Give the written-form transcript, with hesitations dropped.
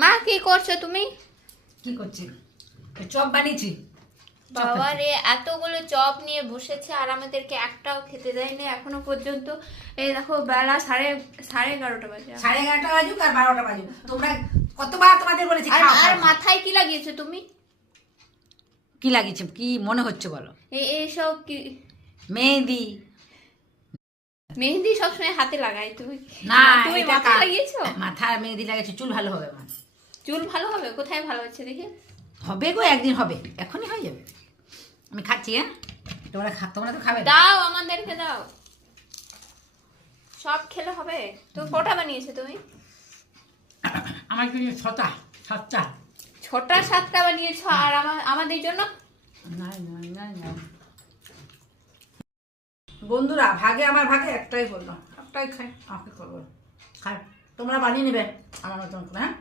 মা কি করছো তুমি? কি করছি? চপ বানিয়েছি। বাবা রে, এতগুলো চপ নিয়ে বসেছে আর আমাদেরকে একটাও খেতে দেয়নি এখনো পর্যন্ত। এই দেখো বেলা সাড়ে 11:30 বাজে। 11:30 বাজুক আর 12টা বাজুক, তোমরা কতবার তোমাদের বলেছি আর খাও আর খাও। মাথায় কি লাগিয়েছো তুমি? কি লাগিয়েছে? কি মনে হচ্ছে বলো? এইসব কি? মেহেদি। মেহেন্দি সবসময় হাতে লাগাই তুমি? না, তুমি এটা মাথায় লাগিয়েছো? মাথায় মেহেদি লাগিয়েছি, চুল ভালো হবে আমার। চুল ভালো হবে? কোথায় ভালো হচ্ছে দেখে? হবে গো, একদিন হবে, এখনই হয়ে যাবে। আমি খাচ্ছি, হ্যাঁ? তোমরা তো খাবে না। দাও, আমাদেরকে দাও। সব খেলে হবে? তো কটা বানিয়েছো তুমি? আমার জন্য 6টা 7টা। 6টা 7টা বানিয়েছো আর আমাদের জন্য? না। বন্ধুরা, আমার ভাগে একটাই বললো, একটাই খাই, আমাকে করবো। খাই, তোমরা বানিয়ে নেবে আমার মতন করে, হ্যাঁ?